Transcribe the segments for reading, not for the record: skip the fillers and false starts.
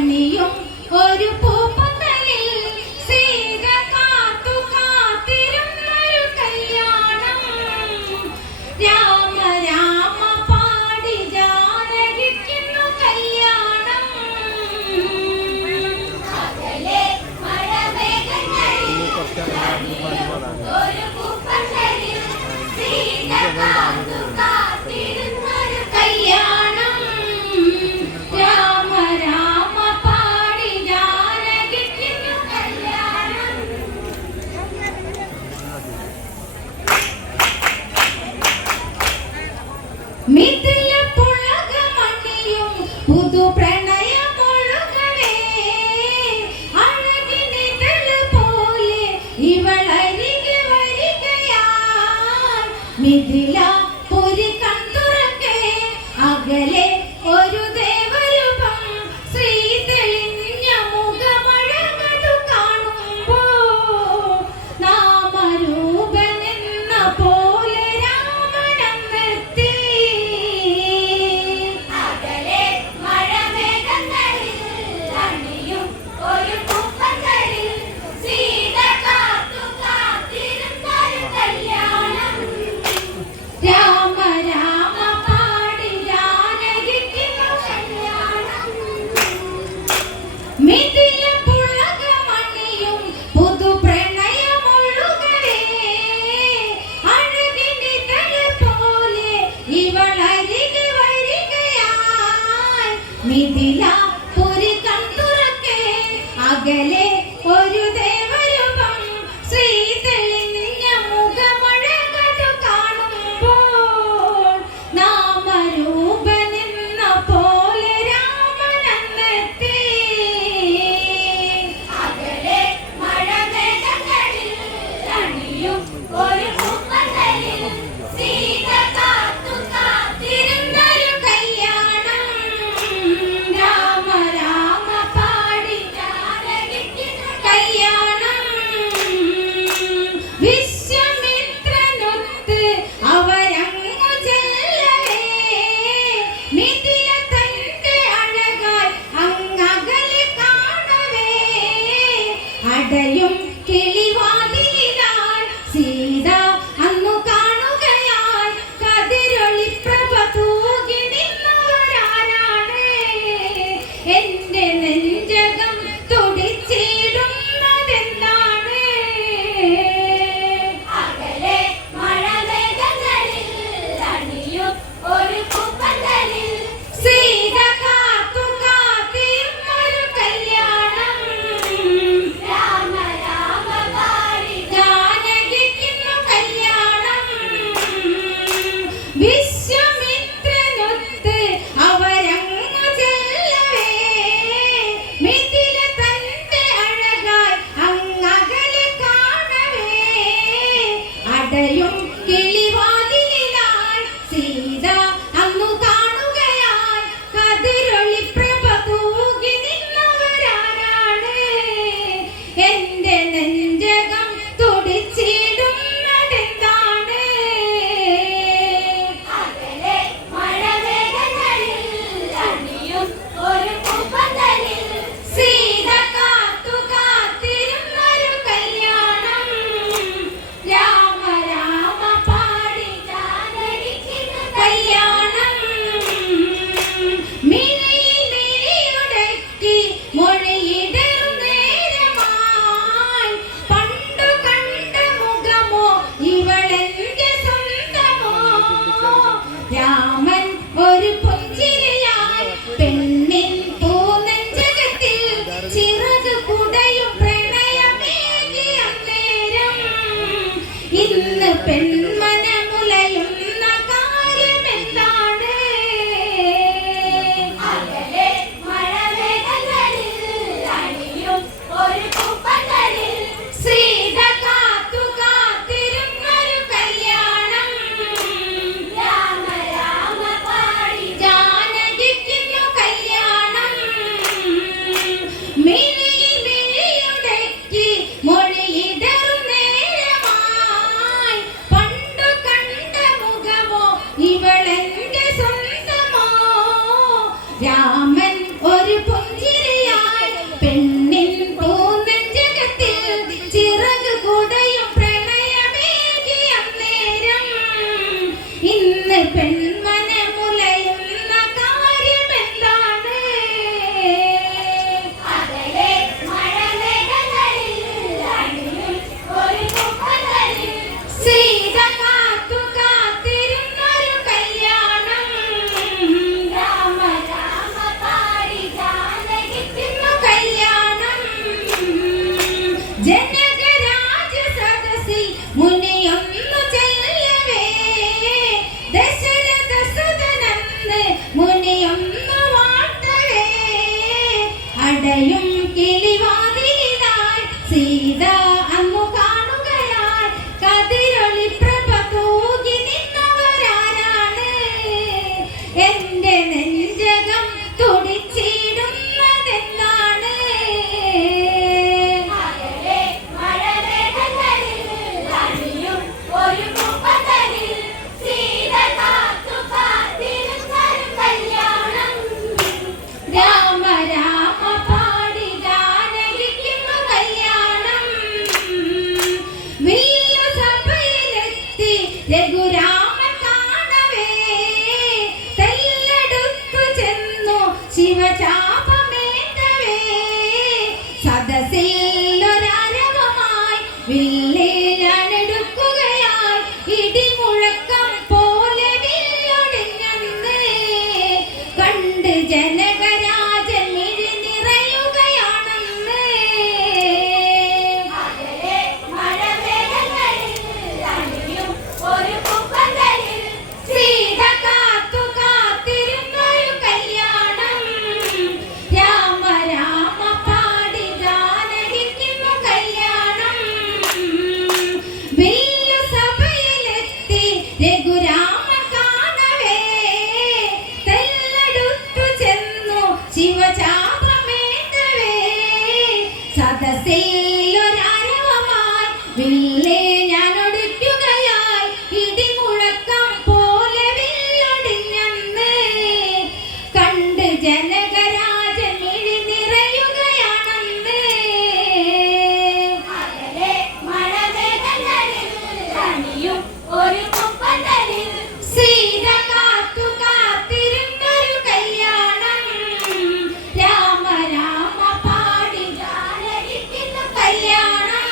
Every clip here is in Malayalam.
അണിയും ഒരു പൂപ്പന്തലിൽ സീത കാത്തു കാത്തിരുന്നൊരു കല്യാണം. രാമ രാമ പാടി ജാനകിക്കുന്നു കല്യാണം. അകലെ മഴമേഘങ്ങളിൽ ഒരു പൂപ്പന്തലിൽ സീത കാത്തു കാത്തിരുന്നൊരു കല്യാണം. രാമ രാമ പാടി ജാനകിക്കുന്നു കല്യാണം. മിഥില പുളകമണിയും പുതു പ്രണയമൊഴുകവേ അഴകിനിതള് പോലെ ഇവളരികെ വരികയാൽ മിഥില പുരി കൺതുറക്കെ അകലെ ഒരു ദേവരൂപം ശ്രീ തെളിഞ്ഞ മുഖമഴകതു കാണുമ്പോ നാമരൂപനെന്ന പോലെ രാമനെത്തി. അകലെ മഴമേഘങ്ങളിൽ അണിയും ഒരു പൂപ്പന്തലിൽ സീത കാത്തു കാത്തിരുന്നൊരു കല്യാണം. രാമ രാമ പാടി ജാനകിക്കുന്നു കല്യാണം. മിഥില പുളകമണിയും പുതു പ്രണയമൊഴുകവേ അഴകിനിതള് പോലെ ഇവളരികെ വരികയാൽ മിഥില പുരി കൺതുറക്കെ അകലെ ഒരു ദേവരൂപം ശ്രീ തെളിഞ്ഞ മുഖമഴകതു കാണുമ്പോൾ നാമരൂപനെന്ന പോലെ രാമനെത്തി. അകലെ മഴമേഘങ്ങളിൽ അണിയും ഒരു പൂപ്പന്തലിൽ സീത കാത്തു കാത്തിരുന്നൊരു കല്യാണം. രാമ രാമ പാടി ജാനകിക്കുന്നു കല്യാണം. വിശ്വാമിത്രനൊത്ത് അവരങ്ങു ചെല്ലവേ മിഥില തന്റെ അഴകായി അങ്ങകലെ കാണവേ അടയും കിളിവാതിലിനാൽ സീത അന്നു കാണുകയാൽ കതിരൊളി പ്രഭ തൂകി നിന്നവരാരാണ് എന്റെ നെഞ്ചകം തുടിച്ചിടുന്നതെന്താണ്. അകലെ മഴമേഘങ്ങളിൽ അണിയും ഒരു പൂപ്പന്തലിൽ സീത കാത്തു കാത്തിരുന്നൊരു കല്യാണം. രാമ രാമ പാടി ജാനകിക്കുന്നു കല്യാണം. വിശ്വാമിത്രനൊത്ത് അവരങ്ങു ചെല്ലവേ മിഥില തന്റെ അഴകായി അങ്ങകലെ കാണവേ അടയും കിളിവാതിലിനാൽ സീത അന്നു കാണുകയാൽ കതിരൊളി പ്രഭ തൂകി നിന്നവരാരാണ് എന്റെ നെഞ്ചകം തുടിച്ചിടുന്നതെന്താണ്. അകലെ മഴമേഘങ്ങളിൽ അണിയും ഒരു പൂപ്പന്തലിൽ സീത കാത്തു കാത്തിരുന്നൊരു കല്യാണം. രാമ രാമ പാടി ജാനകിക്കുന്നു കല്യാണം. മിഴിയുടക്കി മൊഴിയിടറും നേരമായി പണ്ടു കണ്ട മുഖമോ ഇവളെന്റെ സ്വന്തമോ. രാമൻ ഒരു പുഞ്ചിരിയായി പെണ്ണിൻ പൂനെഞ്ചകത്തിൽ ചിറക് കുടയും പ്രണയമേകിയ നേരം ഇന്ന് പെൺമനമുലയുന്ന കാര്യമെന്താണ്. അകലെ മഴമേഘങ്ങളിൽ അണിയും ഒരു പൂപ്പന്തലിൽ സീത കാത്തു കാത്തിരുന്നൊരു കല്യാണം. രാമ രാമ പാടി ജാനകിക്കുന്നു കല്യാണം. മിഴിയിൽ മിഴിയുടക്കി മൊഴിയിടറും നേരമായി പണ്ടു കണ്ട മുഖമോ ഇവളെന്റെ സ്വന്തമോ. രാമൻ ഒരു പുഞ്ചിരിയായി അലയും കിളിവാതിലായി സീത അന്നു കാണുകയായി കതിരൊളി പ്രഭ തൂകി നിന്നവരാരാണ് എന്റെ നെഞ്ചകം തുടിച്ചിടുന്നതെന്താണ് രാമ രാമ പാടി ജാനകിക്കുന്നു കല്യാണം വില്ലു സഭയിലെത്തി രഘുരാമൻ കാണവേ തെല്ലെടുത്തു ചെന്നു ശിവചാപമേറ്റവേ സദസ്സിലൊരരവമായി വില്ലിലടുക്കുകയായി ഇടിമുഴക്കം പോലെ വില്ലൊടിഞ്ഞന്ന് കണ്ട് ജനകരാജൻ മിഴി നിറയുകയാണെന്ന് സീത കാത്തു കാത്തിരുന്നൊരു കല്യാണം രാമ രാമ പാടി ജാനകിക്കുന്നു കല്യാണം വില്ലു സഭയിലെത്തി രഘുരാമൻ കാണവേ തെല്ലെടുത്തു ചെന്നു ശിവചാപമേറ്റവേ സദസ്സിലൊരരവമായി വില്ലേ ഞാനൊടിക്കുകയായി ഇടിമുഴക്കം പോലെ വില്ലൊടിഞ്ഞന്ന് കണ്ട് ജനകരാജൻ മിഴി നിറയുകയാണെന്ന് സീത കാത്തു കാത്തിരുന്നൊരു കല്യാണം രാമ രാമ പാടി ജാനകിക്കുന്നു കല്യാണം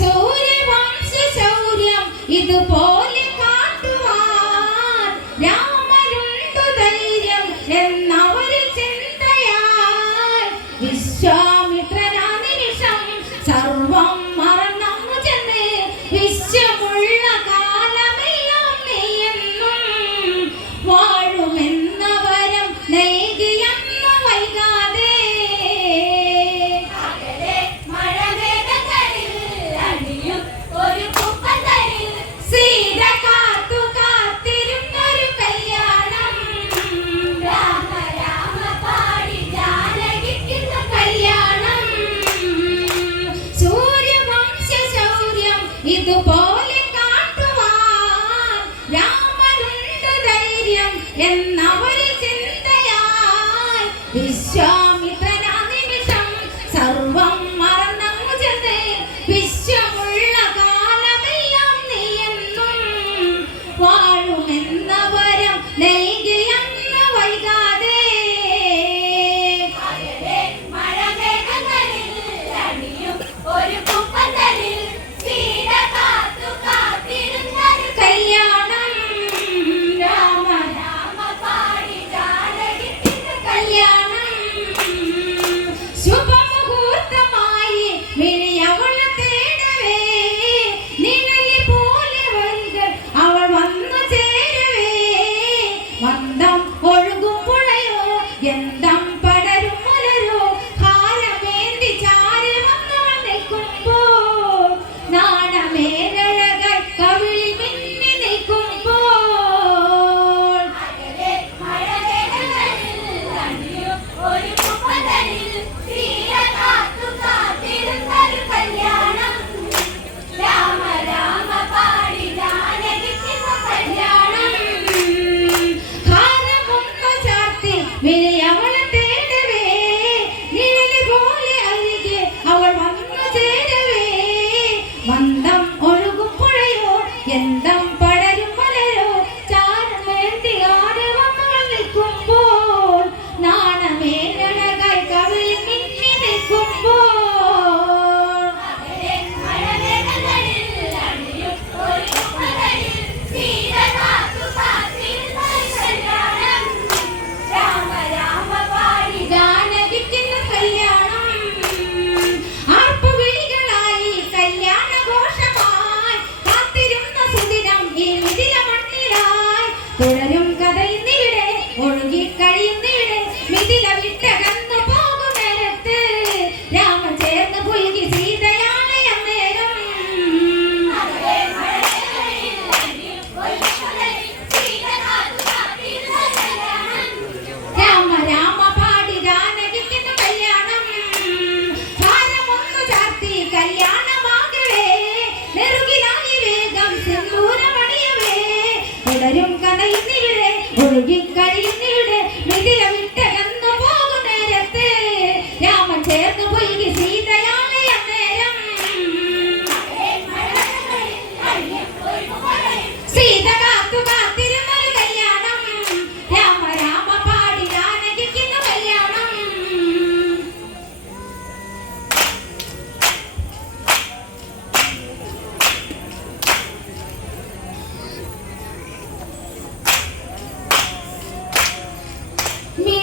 സൂര്യവംശ ശൗര്യം ഇതുപോലെ കാട്ടുവാൻ രാമനുണ്ടു ധൈര്യം എന്നവരിൽ ചിന്തയായി വിശ്വാമിത്രനാ നിമിഷം സർവം മറന്നു ചെന്ന് വിശ്വമുള്ള കാലമെല്ലാം നീയെന്നും വാഴുമെന്ന വരം നൽകിയെന്ന് വൈകാതെ സീത കാത്തു കാത്തിരുന്നൊരു കല്യാണം രാമ രാമ പാടി ജാനകിക്കുന്നു കല്യാണം സൂര്യവംശ ശൗര്യം ഇതുപോലെ കാട്ടുവാൻ രാമനുണ്ട് ധൈര്യം എന്നവരിൽ ചിന്തയായി വിശ്വാമിത്രനാ നിമിഷം സർവം മറന്നു ചെന്ന് വിശ്വമുള്ള കാലമെല്ലാം നീയെന്നും വാഴുമെന്ന വരം നൽകിയെന്ന് വൈകാതെ കല്യാണം രാമ രാമ പാടി ജാനകിക്കുന്നു കല്യാണം ശുഭമുഹൂർത്തമായി മിഴിയവൾ തേടവേ നിഴലി പോലെ വരികൾ അവൾ വന്നു ചേരവേ മന്ദം ഒഴുകും പുഴയോ ഗന്ധം പടരും മലരോ ഹാരമേന്തി ചാരി വന്നവൾ നിൽക്കുമ്പോൾ നാണമേരഴകൾ കവിളിൽ മിന്നി നിൽക്കുമ്പോൾ ഹാരമൊന്നു ചാർത്തി വിളിയവളെ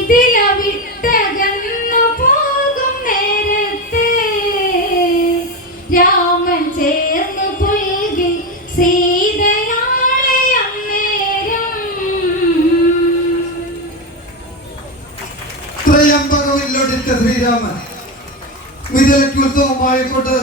മിഥില വിട്ടകന്നു പോകും നേരത്തെ രാമൻ ചേർന്നു പുൽകി സീതയാളെ അന്നേരം. ത്രയംബകവില്ലൊടിച്ച ശ്രീരാമൻ മിഥിലയ്ക്ക് ഉത്സവമായിക്കൊണ്ട്